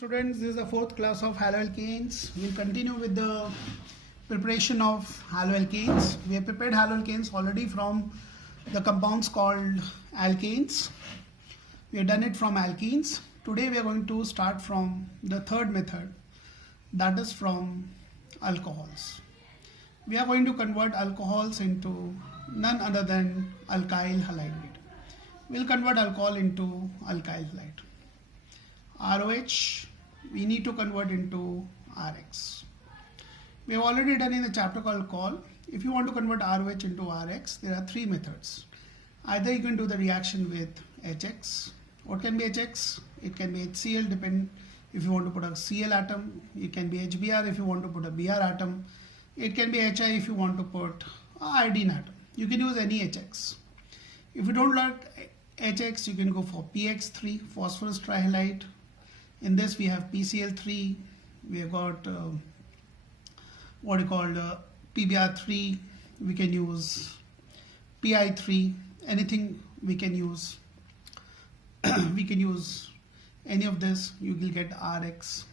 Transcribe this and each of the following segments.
Students, this is the fourth class of haloalkanes. We'll continue with the preparation of haloalkanes. We have prepared haloalkanes already from the compounds called alkanes. We have done it from alkenes. Today we are going to start from the third method, that is from alcohols. We are going to convert alcohols into none other than alkyl halide. We'll convert alcohol into alkyl halide. ROH we need to convert into RX. We have already done in the chapter called alcohol. If you want to convert ROH into RX, there are three methods. Either you can do the reaction with HX. What can be HX? It can be HCl, depend if you want to put a Cl atom. It can be HBr if you want to put a Br atom. It can be HI if you want to put a iodine atom. You can use any HX. If you don't like HX, you can go for PX3, phosphorus trihalide. In this we have PCl3, we have got what you call PBr3, we can use PI3, anything we can use. We can use any of this, you will get RX.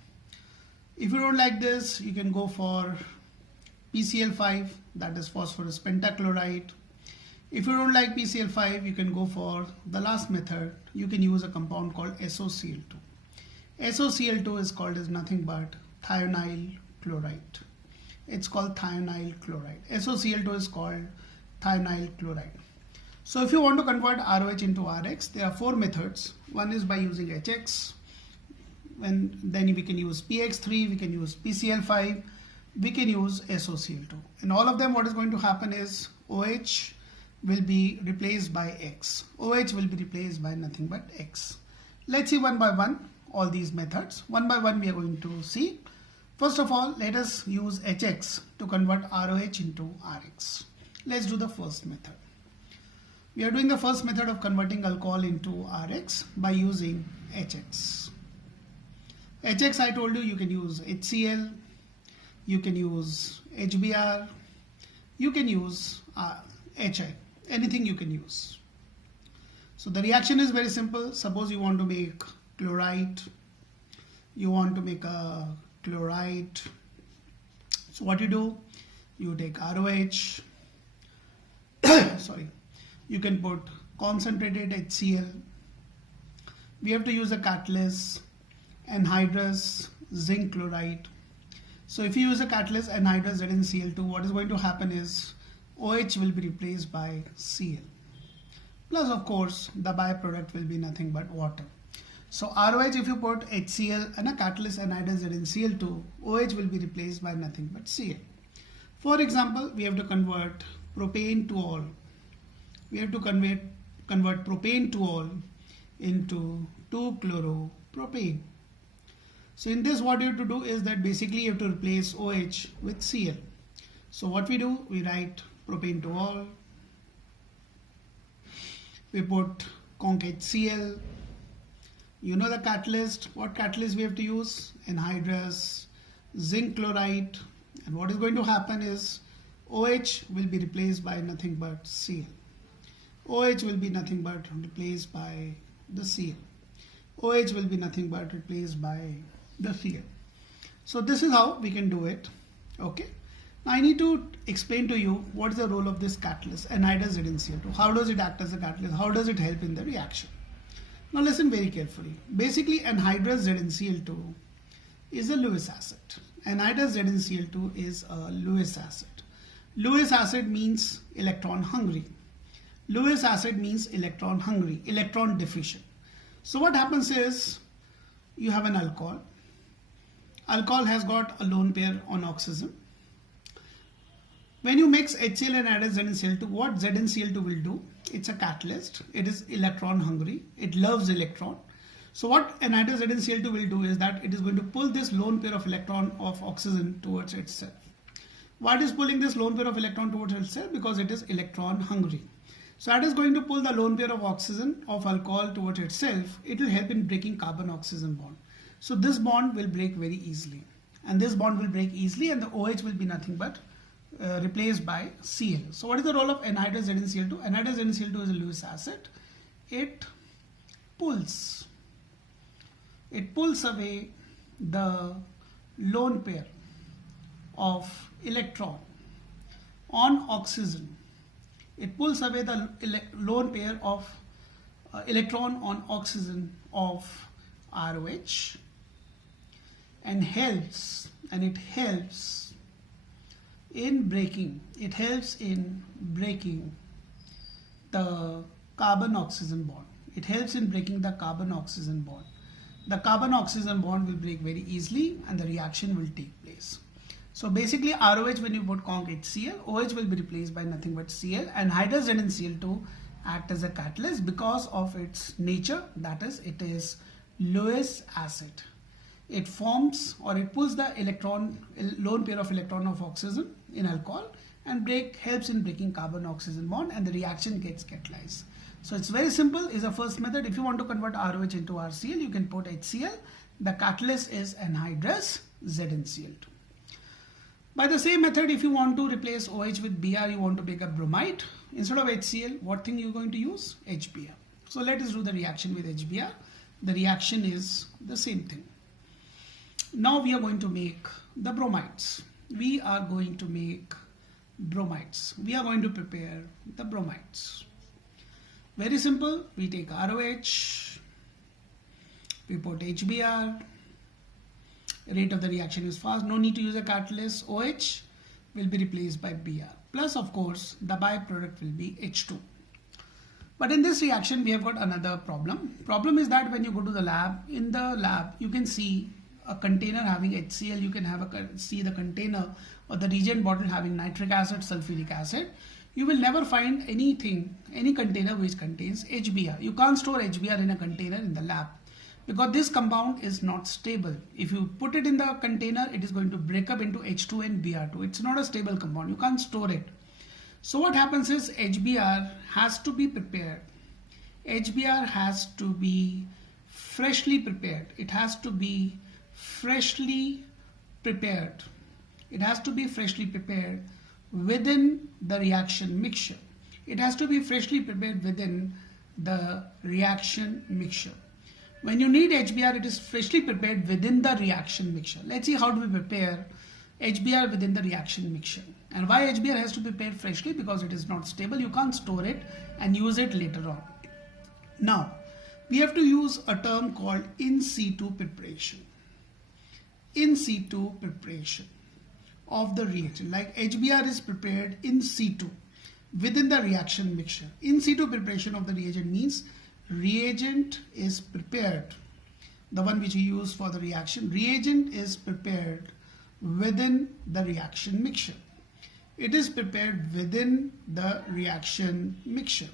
If you don't like this, you can go for PCl5, that is phosphorus pentachloride. If you don't like PCl5, you can go for the last method. You can use a compound called SOCl2. SOCl2 is called as nothing but thionyl chloride. It's called thionyl chloride. SOCl2 is called thionyl chloride. So if you want to convert ROH into RX, there are four methods. One is by using HX, and then we can use PX3, we can use PCl5, we can use SOCl2. In all of them, what is going to happen is OH will be replaced by X. OH will be replaced by nothing but X. Let's see one by one all these methods. One by one we are going to see. First of all, let us use HX to convert ROH into RX. Let's do the first method. We are doing the first method of converting alcohol into RX by using HX. HX, I told you, you can use HCl, you can use HBr, you can use HI, anything you can use. So the reaction is very simple. Suppose you want to make chloride, you want to make a chloride. So what you do, you take ROH, sorry, you can put concentrated HCl. We have to use a catalyst, anhydrous zinc chloride. So if you use a catalyst anhydrous ZnCl2, what is going to happen is OH will be replaced by Cl. Plus, of course, the byproduct will be nothing but water. So ROH, if you put HCl and a catalyst anhydrous ZnCl2, OH will be replaced by nothing but Cl. For example, we have to convert propane to all. We have to convert propane to all into 2-chloropropane. So in this, what you have to do is that basically you have to replace OH with Cl. So what we do, we write propane to all. We put conc HCl. You know the catalyst. What catalyst we have to use? Anhydrous zinc chloride. And what is going to happen is OH will be replaced by nothing but Cl. OH will be nothing but replaced by the Cl. OH will be nothing but replaced by the Cl. So this is how we can do it. Okay. Now I need to explain to you what is the role of this catalyst, anhydrous ZnCl2. How does it act as a catalyst? How does it help in the reaction? Now listen very carefully. Basically, anhydrous ZnCl2 is a Lewis acid. Anhydrous ZnCl2 is a Lewis acid. Lewis acid means electron hungry. Lewis acid means electron hungry, electron deficient. So what happens is you have an alcohol. Alcohol has got a lone pair on oxygen. When you mix HCl and anhydrous ZnCl2, what ZnCl2 will do? It's a catalyst. It is electron hungry. It loves electron. So what anhydrous ZnCl2 will do is that it is going to pull this lone pair of electron of oxygen towards itself. Why it is pulling this lone pair of electron towards itself? Because it is electron hungry. So that is going to pull the lone pair of oxygen of alcohol towards itself. It will help in breaking carbon-oxygen bond. So this bond will break very easily. And this bond will break easily, and the OH will be nothing but replaced by Cl. So what is the role of anhydrous ZnCl2? Anhydrous ZnCl2 is a Lewis acid. It pulls away the lone pair of electron on oxygen. It pulls away the lone pair of electron on oxygen of ROH and it helps in breaking the carbon-oxygen bond. It helps in breaking the carbon-oxygen bond. The carbon-oxygen bond will break very easily and the reaction will take place. So basically ROH, when you put conc HCl, OH will be replaced by nothing but Cl, and hydrogen and Cl2 act as a catalyst because of its nature, that is, it is Lewis acid. It forms or it pulls the lone pair of electron of oxygen in alcohol and helps in breaking carbon-oxygen bond, and the reaction gets catalyzed. So it's very simple, is the first method. If you want to convert ROH into RCl, you can put HCl. The catalyst is anhydrous ZnCl2. By the same method, if you want to replace OH with Br, you want to make a bromide. Instead of HCl, what thing you are going to use? HBr. So let us do the reaction with HBr. The reaction is the same thing. Now we are going to make the bromides. We are going to prepare the bromides. Very simple. We take ROH, we put HBr. Rate of the reaction is fast. No need to use a catalyst. OH will be replaced by Br. Plus, of course, the byproduct will be H2. But in this reaction, we have got another problem. Problem is that when you go to the lab, in the lab, you can see a container having HCl. You can see the container or the reagent bottle having nitric acid, sulfuric acid. You will never find any container which contains HBr. You can't store HBr in a container in the lab, because this compound is not stable. If you put it in the container, it is going to break up into H2 and Br2. It's not a stable compound. You can't store it. So what happens is HBr has to be prepared. HBr has to be freshly prepared. It has to be freshly prepared. It has to be freshly prepared within the reaction mixture. It has to be freshly prepared within the reaction mixture. When you need HBr, it is freshly prepared within the reaction mixture. Let's see how do we prepare HBr within the reaction mixture. And why HBr has to be prepared freshly? Because it is not stable. You can't store it and use it later on. Now, we have to use a term called in situ preparation. In situ preparation of the reagent. Like HBr is prepared in situ within the reaction mixture. In situ preparation of the reagent means reagent is prepared, the one which we use for the reaction. Reagent is prepared within the reaction mixture. It is prepared within the reaction mixture,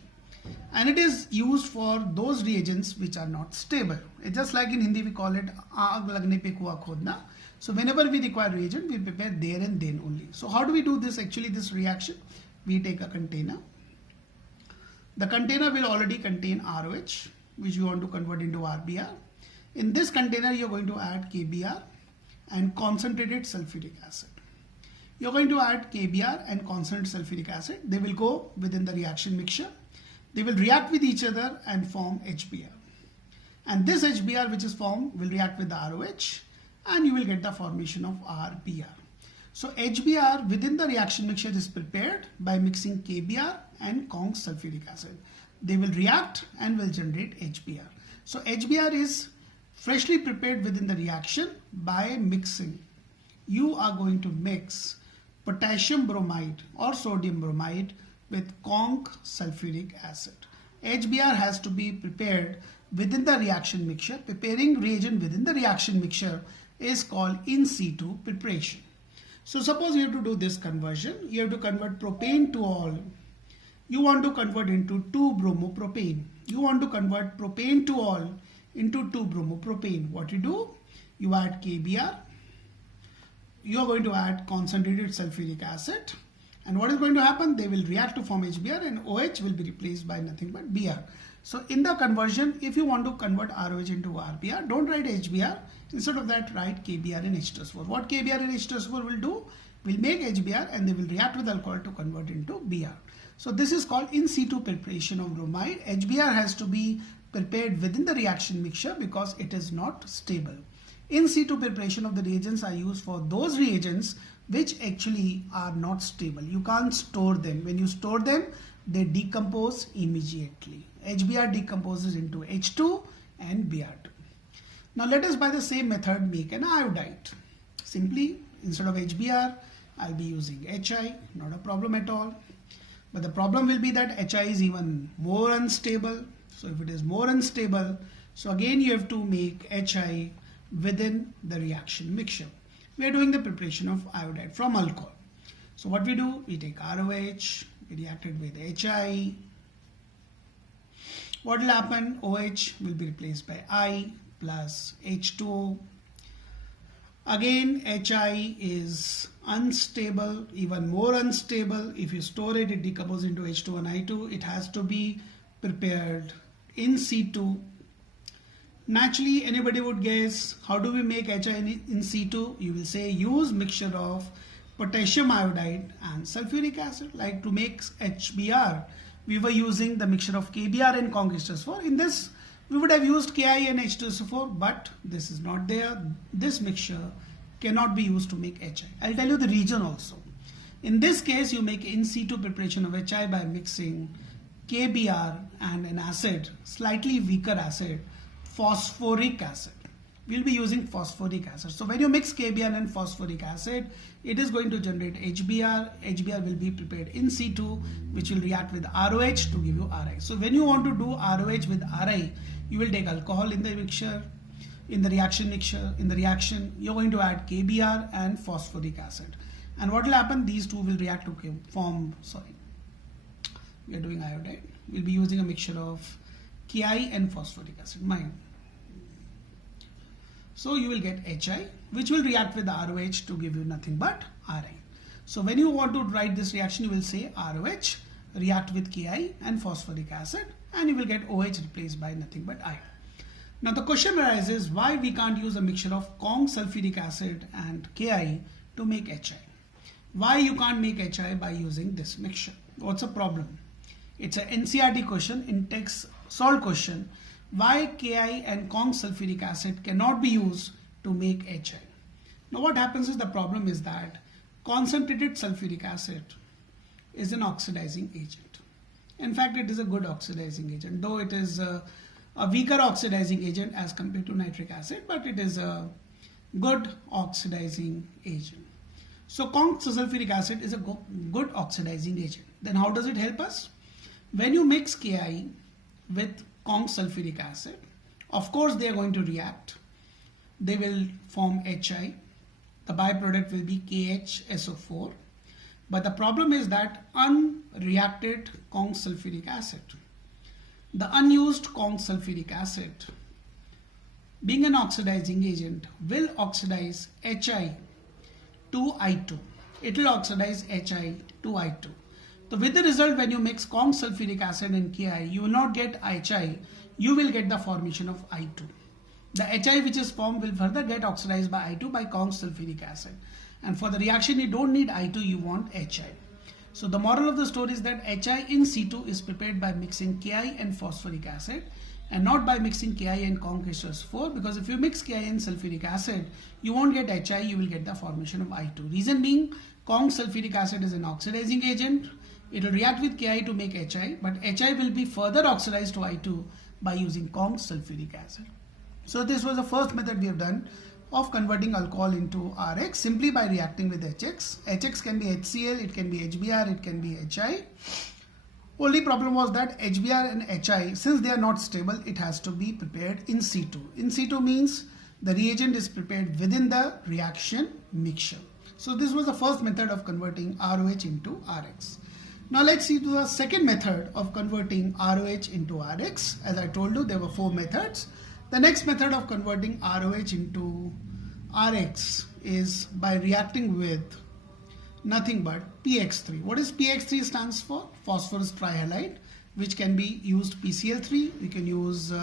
and it is used for those reagents which are not stable. It's just like in Hindi we call it aag lagne pe kuaa khodna. So whenever we require reagent, we prepare there and then only. So how do we do this? Actually, this reaction, we take a container. The container will already contain ROH, which you want to convert into RBr. In this container, you're going to add KBr and concentrated sulfuric acid. You're going to add KBr and concentrated sulfuric acid. They will go within the reaction mixture. They will react with each other and form HBr. And this HBr which is formed will react with the ROH, and you will get the formation of RBr. So HBr within the reaction mixture is prepared by mixing KBr and conc sulfuric acid. They will react and will generate HBr. So HBr is freshly prepared within the reaction by mixing. You are going to mix potassium bromide or sodium bromide with conc sulfuric acid. HBr has to be prepared within the reaction mixture. Preparing reagent within the reaction mixture is called in situ preparation. So suppose you have to do this conversion. You have to convert propane to all. You want to convert into 2-bromopropane. You want to convert propane to all into 2-bromopropane. What you do? You add KBr. You are going to add concentrated sulfuric acid. And what is going to happen? They will react to form HBr, and OH will be replaced by nothing but Br. So in the conversion, if you want to convert ROH into RBr, don't write HBr. Instead of that, write KBr and H2SO4. What KBr and H2SO4 will do? Will make HBr, and they will react with alcohol to convert into Br. So this is called in situ preparation of bromide. HBr has to be prepared within the reaction mixture because it is not stable. In situ preparation of the reagents are used for those reagents which actually are not stable. You can't store them. When you store them, they decompose immediately. HBr decomposes into H2 and Br2. Now let us by the same method make an iodide. Simply, instead of HBr, I'll be using HI, not a problem at all. But the problem will be that HI is even more unstable. So if it is more unstable, so again you have to make HI within the reaction mixture. We are doing the preparation of iodide from alcohol. So what we do, we take ROH, we react it with HI. What will happen? OH will be replaced by I plus H2O. Again, HI is unstable, even more unstable. If you store it, it decomposes into H2 and I2. It has to be prepared in situ. Naturally, anybody would guess, how do we make HI in situ? You will say use mixture of potassium iodide and sulfuric acid. Like to make HBr, we were using the mixture of KBr and Kong H2SO4. In this, we would have used Ki and H2SO4, but this is not there. This mixture cannot be used to make HI. I'll tell you the reason also. In this case, you make in situ preparation of HI by mixing KBr and an acid, slightly weaker acid, phosphoric acid. We'll be using phosphoric acid. So when you mix KBr and phosphoric acid, it is going to generate HBr. HBr will be prepared in situ, which will react with ROH to give you RI. So when you want to do ROH with RI, you will take alcohol in the mixture, in the reaction mixture. In the reaction, you're going to add KBr and phosphoric acid. And what will happen? These two will react to form, we are doing iodide. We'll be using a mixture of Ki and phosphoric acid. So you will get HI, which will react with ROH to give you nothing but RI. So when you want to write this reaction, you will say ROH react with Ki and phosphoric acid, and you will get OH replaced by nothing but I. Now the question arises, why we can't use a mixture of Kong sulfuric acid and Ki to make HI? Why you can't make HI by using this mixture? What's the problem? It's an NCERT question, in text solved question. Why Ki and Kong sulfuric acid cannot be used to make HI? Now what happens is, the problem is that concentrated sulfuric acid is an oxidizing agent. In fact, it is a good oxidizing agent, though it is a weaker oxidizing agent as compared to nitric acid, but it is a good oxidizing agent. So Kong sulfuric acid is a good oxidizing agent. Then how does it help us? When you mix Ki with Kong sulfuric acid, of course they are going to react. They will form HI. The byproduct will be KHSO4. But the problem is that unreacted Kong sulfuric acid, the unused Kong sulfuric acid, being an oxidizing agent, will oxidize HI to I2. It will oxidize HI to I2. So with the result, when you mix Kong sulfuric acid and Ki, you will not get HI, you will get the formation of I2. The HI which is formed will further get oxidized by I2 by Kong sulfuric acid. And for the reaction, you don't need I2, you want HI. So the moral of the story is that HI in situ is prepared by mixing Ki and phosphoric acid, and not by mixing Ki and Kong H2SO4, because if you mix Ki and sulfuric acid, you won't get HI, you will get the formation of I2. Reason being, Kong sulfuric acid is an oxidizing agent. It will react with Ki to make HI, but HI will be further oxidized to I2 by using Kong sulfuric acid. So this was the first method we have done of converting alcohol into RX simply by reacting with HX. HX can be HCl, it can be HBr, it can be HI. Only problem was that HBr and HI, since they are not stable, it has to be prepared in situ. In situ means the reagent is prepared within the reaction mixture. So this was the first method of converting ROH into RX. Now let's see the second method of converting ROH into RX. As I told you, there were 4 methods. The next method of converting ROH into RX is by reacting with nothing but PX3. What is PX3 stands for? Phosphorus trihalide, which can be used PCl3, you can use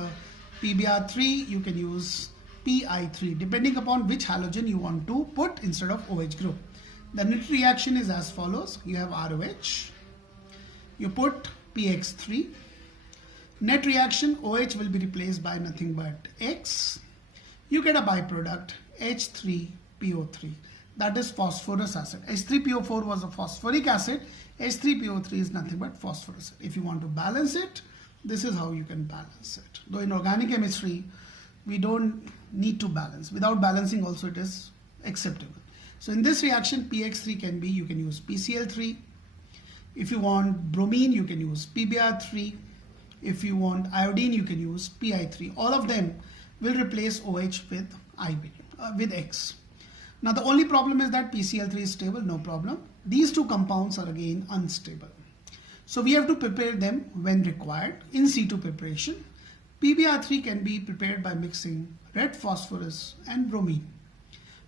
PBr3, you can use PI3, depending upon which halogen you want to put instead of OH group. The net reaction is as follows. You have ROH, you put PX3, net reaction OH will be replaced by nothing but X. you get a byproduct H3PO3. That is phosphorus acid. H3PO4 was a phosphoric acid. H3PO3 is nothing but phosphorus. If you want to balance it, this is how you can balance it. Though in organic chemistry, we don't need to balance. Without balancing also it is acceptable. So in this reaction, PX3 can be, you can use PCl3. If you want bromine, you can use PBr3. If you want iodine, you can use Pi3. All of them will replace OH with X. Now the only problem is that PCl3 is stable, no problem. These two compounds are again unstable. So we have to prepare them when required in situ preparation. PBr3 can be prepared by mixing red phosphorus and bromine.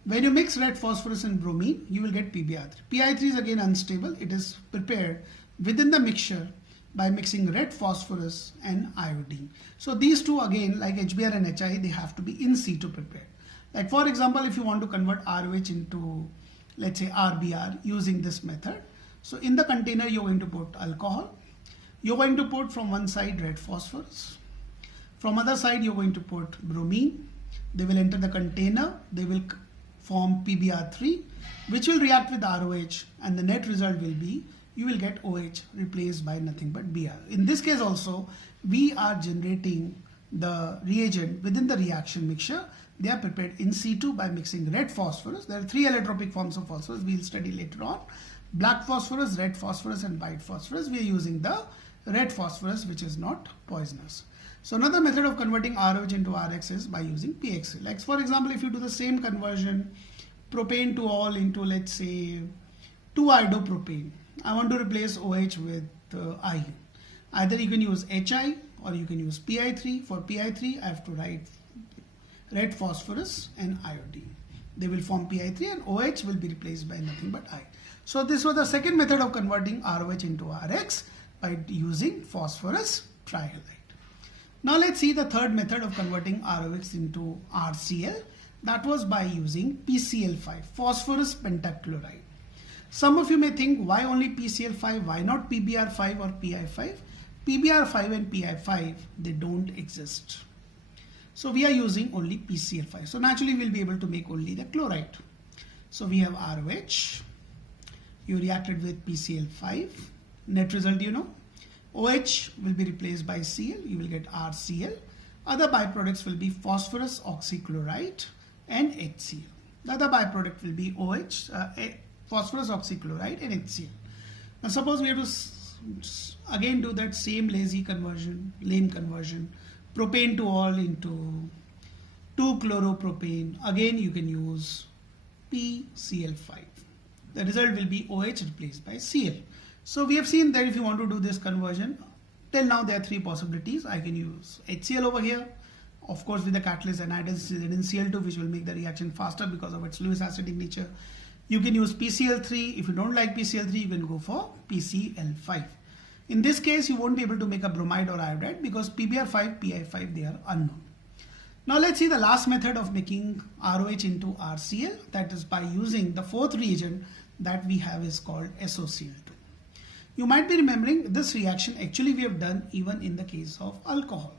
When you mix red phosphorus and bromine, you will get PBr3. Pi3 is again unstable. It is prepared within the mixture by mixing red phosphorus and iodine. So these two again, like HBr and HI, they have to be in situ prepared. Like for example, if you want to convert ROH into, let's say, RBr using this method. So in the container, you're going to put alcohol. You're going to put from one side red phosphorus. From other side, you're going to put bromine. They will enter the container. They will form PBr3, which will react with ROH, and the net result will be, you will get OH replaced by nothing but Br. In this case also, we are generating the reagent within the reaction mixture. They are prepared in situ by mixing red phosphorus. There are three allotropic forms of phosphorus we will study later on. Black phosphorus, red phosphorus and white phosphorus. We are using the red phosphorus, which is not poisonous. So another method of converting ROH into RX is by using PX. Like for example, if you do the same conversion, propane to all into, let's say, 2-iodopropane. I want to replace OH with I. Either you can use HI or you can use Pi3. For Pi3, I have to write red phosphorus and iodine. They will form Pi3 and OH will be replaced by nothing but I. So this was the second method of converting ROH into RX by using phosphorus trihalide. Now let's see the third method of converting ROH into RCl. That was by using PCl5, phosphorus pentachloride. Some of you may think, why only PCl5, why not PBr5 or PI5? PBr5 and PI5, they don't exist. So we are using only PCl5. So naturally we'll be able to make only the chloride. So we have ROH, you reacted with PCl5, net result you know. OH will be replaced by Cl, you will get RCl. Other byproducts will be phosphorus oxychloride and HCl. The other byproduct will be OH, phosphorus oxychloride and HCl. Now suppose we have to again do that same lame conversion, propane to all into 2-chloropropane. Again you can use PCl5. The result will be OH replaced by Cl. So we have seen that if you want to do this conversion, till now there are three possibilities. I can use HCl over here, of course with the catalyst NaCl2, which will make the reaction faster because of its Lewis acidic nature. You can use PCl3. If you don't like PCl3, you can go for PCl5. In this case, you won't be able to make a bromide or iodide because PBr5, PI5, they are unknown. Now let's see the last method of making ROH into RCl. That is by using the fourth reagent that we have is called SOCl2. You might be remembering this reaction actually we have done even in the case of alcohol.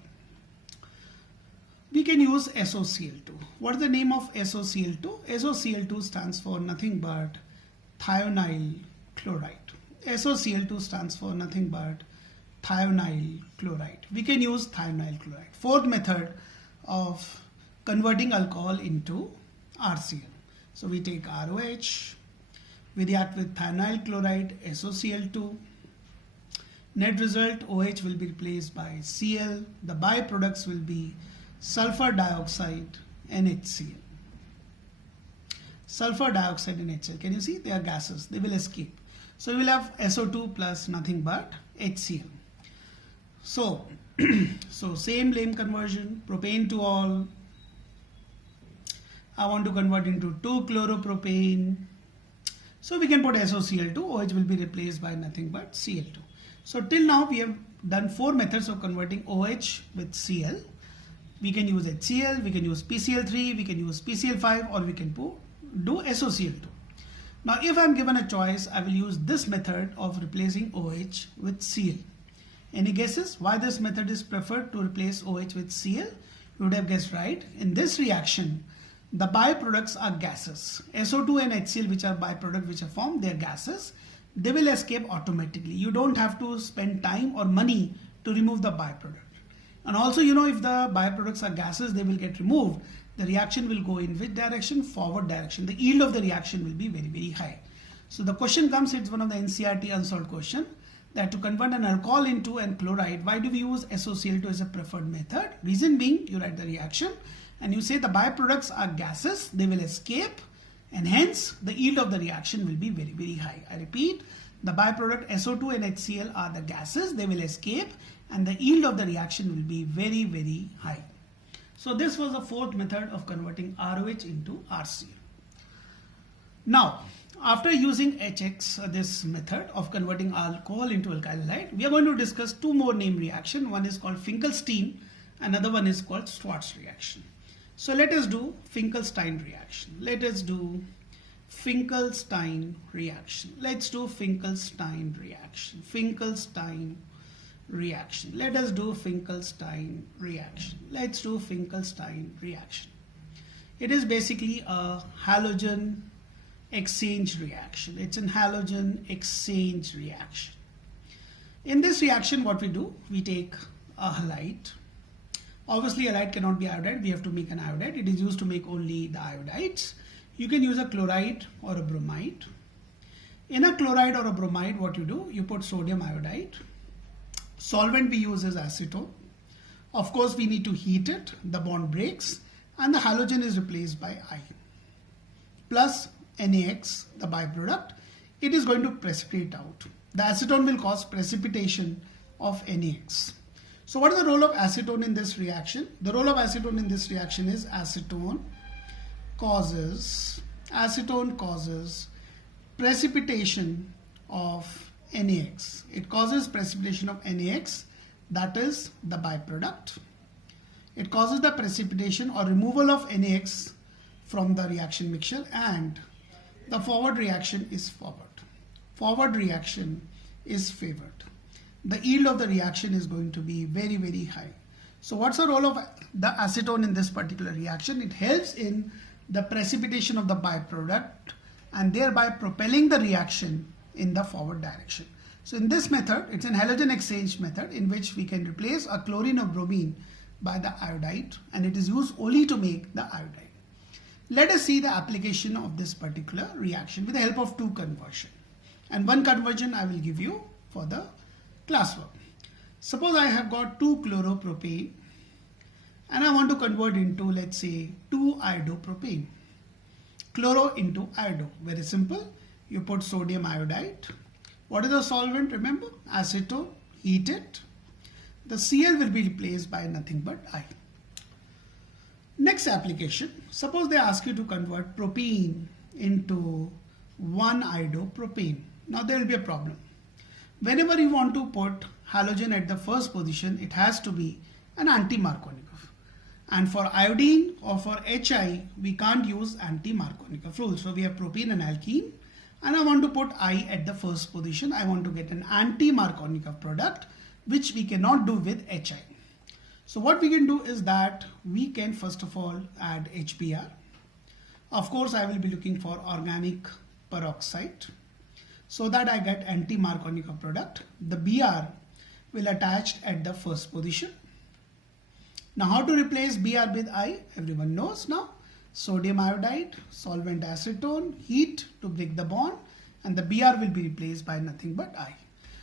We can use SOCl2. What is the name of SOCl2? SOCl2 stands for nothing but thionyl chloride. SOCl2 stands for nothing but thionyl chloride. We can use thionyl chloride. Fourth method of converting alcohol into RCl. So we take ROH, we react with thionyl chloride, SOCl2. Net result, OH will be replaced by Cl. The byproducts will be sulfur dioxide and HCl. Sulfur dioxide and HCl. Can you see? They are gases. They will escape. So we will have SO2 plus nothing but HCl. So, same lame conversion, propane to all. I want to convert into 2-chloropropane. So we can put SOCl2, OH will be replaced by nothing but Cl2. So till now we have done four methods of converting OH with Cl. We can use HCl, we can use PCl3, we can use PCl5, or we can do SOCl2. Now if I am given a choice, I will use this method of replacing OH with Cl. Any guesses why this method is preferred to replace OH with Cl? You you would have guessed right. In this reaction, the byproducts are gases. SO2 and HCl, which are byproducts which are formed, they are gases. They will escape automatically. You don't have to spend time or money to remove the byproduct. And also, if the byproducts are gases, they will get removed. The reaction will go in which direction? Forward direction. The yield of the reaction will be very, very high. So the question comes, it's one of the NCERT unsolved question, that to convert an alcohol into an chloride, why do we use SOCl2 as a preferred method? Reason being, you write the reaction and you say the byproducts are gases, they will escape, and hence the yield of the reaction will be very, very high. I repeat, the byproduct SO2 and HCl are the gases, they will escape, and the yield of the reaction will be very, very high. So this was the fourth method of converting ROH into RCl. Now, after using HX, this method of converting alcohol into alkyl halide, we are going to discuss two more named reactions. One is called Finkelstein, another one is called Swarts reaction. So let us do Finkelstein reaction. Let us do Finkelstein reaction. Let's do Finkelstein reaction. Finkelstein reaction. Let us do Finkelstein reaction. Let's do Finkelstein reaction. It is basically a halogen exchange reaction. It's an halogen exchange reaction. In this reaction, what we do, we take a halide. Obviously, halide cannot be iodide. We have to make an iodide. It is used to make only the iodides. You can use a chloride or a bromide. In a chloride or a bromide, what you do, you put sodium iodide. Solvent we use is acetone. Of course, we need to heat it. The bond breaks and the halogen is replaced by I. Plus NaX, the byproduct, it is going to precipitate out. The acetone will cause precipitation of NaX. So what is the role of acetone in this reaction? The role of acetone in this reaction is acetone causes precipitation of NaX. It causes precipitation of NaX, that is the byproduct. It causes the precipitation or removal of NaX from the reaction mixture, and the forward reaction is forward. Forward reaction is favored. The yield of the reaction is going to be very, very high. So what's the role of the acetone in this particular reaction? It helps in the precipitation of the byproduct and thereby propelling the reaction in the forward direction. So in this method, it's an halogen exchange method in which we can replace a chlorine or bromine by the iodide, and it is used only to make the iodide. Let us see the application of this particular reaction with the help of two conversions. And one conversion I will give you for the classwork. Suppose I have got 2 chloropropane and I want to convert into, let's say, 2 iodopropane. Chloro into iodo. Very simple. You put sodium iodide. What is the solvent? Remember, acetone. Heat it. The Cl will be replaced by nothing but I. Next application. Suppose they ask you to convert propene into 1 iodopropane. Now there will be a problem. Whenever you want to put halogen at the first position, it has to be an anti-Markovnikov. And for iodine or for HI, we can't use anti-Markovnikov rule. So we have propene and alkene, and I want to put I at the first position. I want to get an anti-Markovnikov product, which we cannot do with HI. So what we can do is that we can first of all add HBr. Of course, I will be looking for organic peroxide so that I get anti-Markovnikov product. The Br will attach at the first position. Now how to replace Br with I? Everyone knows now. Sodium iodide, solvent acetone, heat to break the bond, and the Br will be replaced by nothing but I.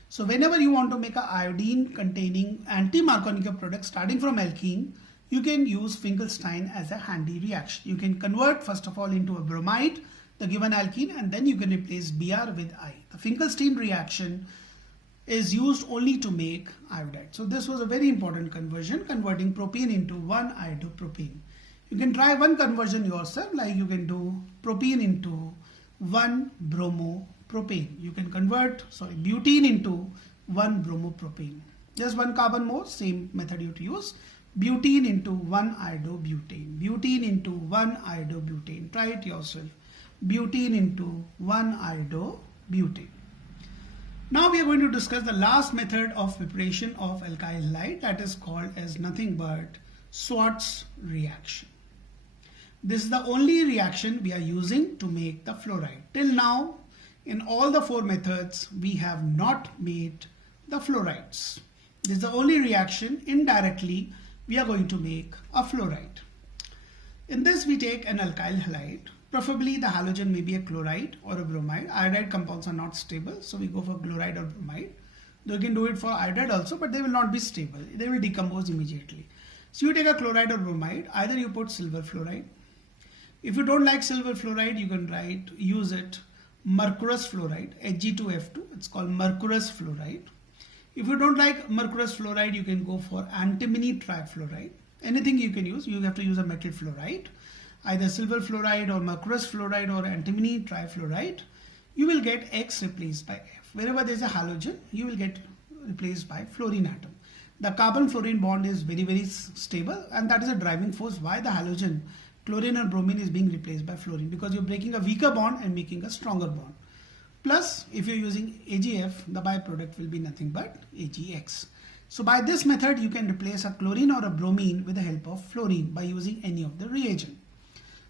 So whenever you want to make an iodine containing anti-Markovnikov product starting from alkene, you can use Finkelstein as a handy reaction. You can convert first of all into a bromide, the given alkene, and then you can replace Br with I. The Finkelstein reaction is used only to make iodide. So this was a very important conversion, converting propene into 1 iodopropane. You can try one conversion yourself, like you can do propene into 1 bromopropane. You can convert, butene into 1 bromopropane. Just 1 carbon more, same method you have to use. Butene into 1 iodobutane. Butene into 1 iodobutane. Try it yourself. Butene into 1 iodobutane. Now we are going to discuss the last method of preparation of alkyl halide, that is called as nothing but Swarts reaction. This is the only reaction we are using to make the fluoride. Till now, in all the 4 methods, we have not made the fluorides. This is the only reaction indirectly we are going to make a fluoride. In this, we take an alkyl halide. Preferably the halogen may be a chloride or a bromide. Iodide compounds are not stable, so we go for chloride or bromide. Though you can do it for iodide also, but they will not be stable. They will decompose immediately. So you take a chloride or bromide, either you put silver fluoride. If you don't like silver fluoride, you can use it mercurous fluoride, Hg2F2. It's called mercurous fluoride. If you don't like mercurous fluoride, you can go for antimony trifluoride. Anything you can use, you have to use a metal fluoride. Either silver fluoride or mercurous fluoride or antimony trifluoride. You will get X replaced by F. Wherever there is a halogen, you will get replaced by fluorine atom. The carbon-fluorine bond is very, very stable, and that is a driving force why the halogen, chlorine and bromine, is being replaced by fluorine, because you're breaking a weaker bond and making a stronger bond. Plus, if you're using AgF, the byproduct will be nothing but AgX. So by this method, you can replace a chlorine or a bromine with the help of fluorine by using any of the reagent.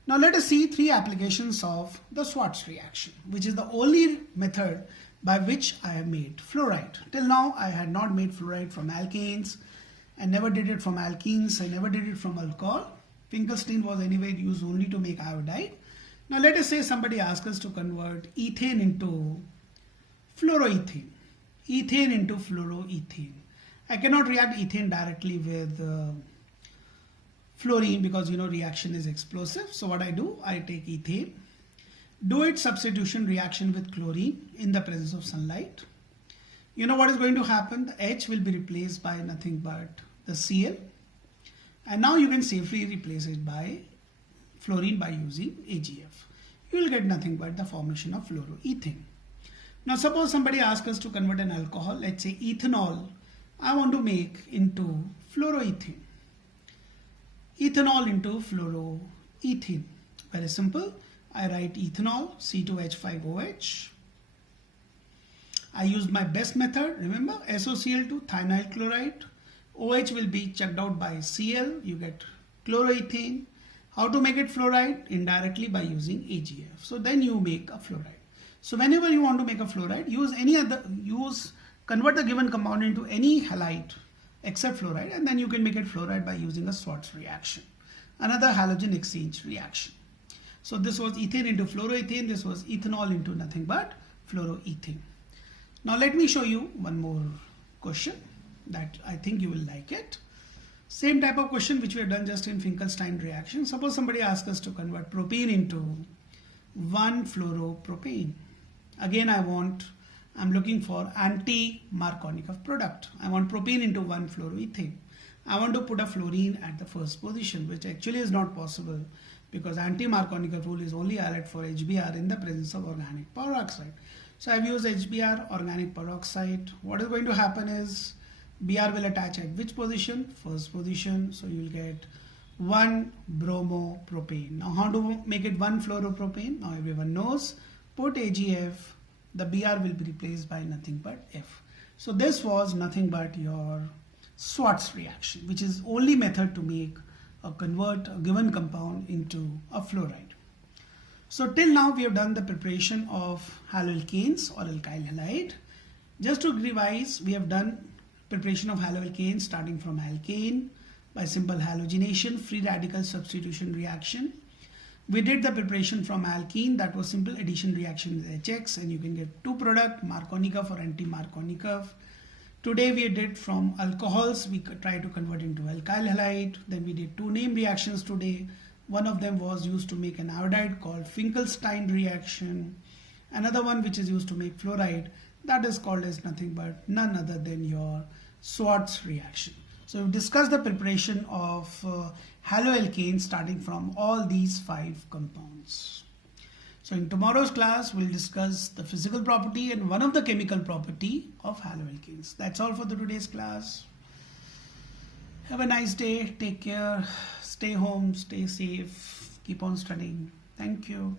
Now let us see 3 applications of the Swarts reaction, which is the only method by which I have made fluoride. Till now, I had not made fluoride from alkanes. I never did it from alkenes. I never did it from alcohol. Finkelstein was anyway used only to make iodide. Now let us say somebody asks us to convert ethane into fluoroethane. Ethane into fluoroethane. I cannot react ethane directly with fluorine because reaction is explosive. So what I do, I take ethane, do its substitution reaction with chlorine in the presence of sunlight. You know what is going to happen? The H will be replaced by nothing but the Cl. And now you can safely replace it by fluorine by using AgF. You will get nothing but the formation of fluoroethane. Now suppose somebody asks us to convert an alcohol, let's say ethanol, I want to make into fluoroethane. Ethanol into fluoroethane. Very simple. I write ethanol, C2H5OH. I used my best method, remember, SOCl2, thionyl chloride. OH will be checked out by Cl, you get chloroethane. How to make it fluoride? Indirectly by using AgF. So then you make a fluoride. So whenever you want to make a fluoride, convert the given compound into any halide except fluoride, and then you can make it fluoride by using a Swarts reaction. Another halogen exchange reaction. So this was ethane into fluoroethane, this was ethanol into nothing but fluoroethane. Now let me show you one more question that I think you will like it. Same type of question which we have done just in Finkelstein reaction. Suppose somebody asks us to convert propane into 1-fluoropropane. Again I'm looking for anti-Markovnikov product. I want propane into 1-fluoroethane. I want to put a fluorine at the first position, which actually is not possible because anti-Markovnikov rule is only valid for HBr in the presence of organic peroxide. So I've used HBr, organic peroxide. What is going to happen is Br will attach at which position? First position. So you will get 1-bromopropane. Now how to make it 1-fluoropropane? Now everyone knows. Put AgF. The Br will be replaced by nothing but F. So this was nothing but your Swarts reaction, which is only method to make convert a given compound into a fluoride. So till now we have done the preparation of haloalkanes or alkyl halide. Just to revise, we have done preparation of haloalkanes starting from alkane by simple halogenation, free radical substitution reaction. We did the preparation from alkene, that was simple addition reaction with HX, and you can get 2 product, Markovnikov or anti-Markovnikov. Today we did from alcohols, we tried to convert into alkyl halide. Then we did 2 name reactions today. One of them was used to make an iodide called Finkelstein reaction. Another one which is used to make fluoride, that is called as nothing but none other than your Swarts reaction. So we discussed the preparation of haloalkanes starting from all these 5 compounds. So in tomorrow's class, we'll discuss the physical property and one of the chemical property of haloalkanes. That's all for today's class. Have a nice day. Take care. Stay home. Stay safe. Keep on studying. Thank you.